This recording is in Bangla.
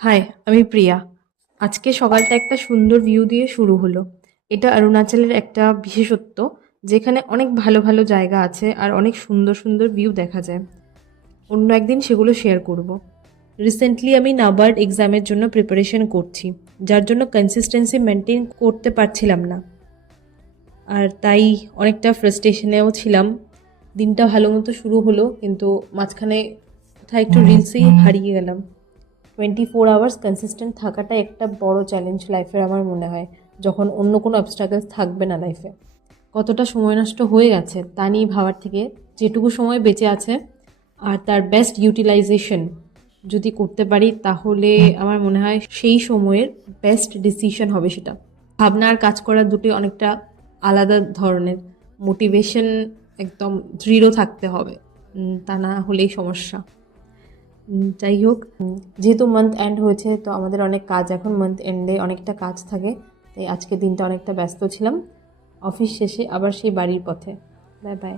হাই, আমি প্রিয়া। আজকে সকালটা একটা সুন্দর ভিউ দিয়ে শুরু হলো। এটা অরুণাচলের একটা বিশেষত্ব, যেখানে অনেক ভালো ভালো জায়গা আছে আর অনেক সুন্দর সুন্দর ভিউ দেখা যায়। অন্য একদিন সেগুলো শেয়ার করব। রিসেন্টলি আমি নাবার্ড এক্সামের জন্য প্রিপারেশন করছি, যার জন্য কনসিস্টেন্সি মেনটেন করতে পারছিলাম না। আর তাই অনেকটা ফ্রাস্ট্রেশনেও ছিলাম। দিনটা ভালো মতো শুরু হলো, কিন্তু মাঝখানে কোথায় একটু রিলসেই হারিয়ে গেলাম। 24 আওয়ার্স কনসিস্টেন্ট থাকাটা একটা বড় চ্যালেঞ্জ লাইফের আমার মনে হয়, যখন অন্য কোনো অবস্ট্রাগলস থাকবে না লাইফে। কতটা সময় নষ্ট হয়ে গেছে তা নিয়ে ভাবার থেকে যেটুকু সময় বেঁচে আছে আর তার বেস্ট ইউটিলাইজেশন যদি করতে পারি, তাহলে আমার মনে হয় সেই সময়ের বেস্ট ডিসিশন হবে সেটা। ভাবনা আর কাজ করা দুটি অনেকটা আলাদা ধরনের। মোটিভেশন একদম দৃঢ় থাকতে হবে, তা না হলেই সমস্যা। যাই হোক, যেহেতু মান্থ এন্ড হয়েছে, তো আমাদের অনেক কাজ, এখন মান্থ এন্ডে অনেকটা কাজ থাকে, তাই আজকে দিনটা অনেকটা ব্যস্ত ছিলাম। অফিস শেষে আবার সেই বাড়ির পথে। Bye bye.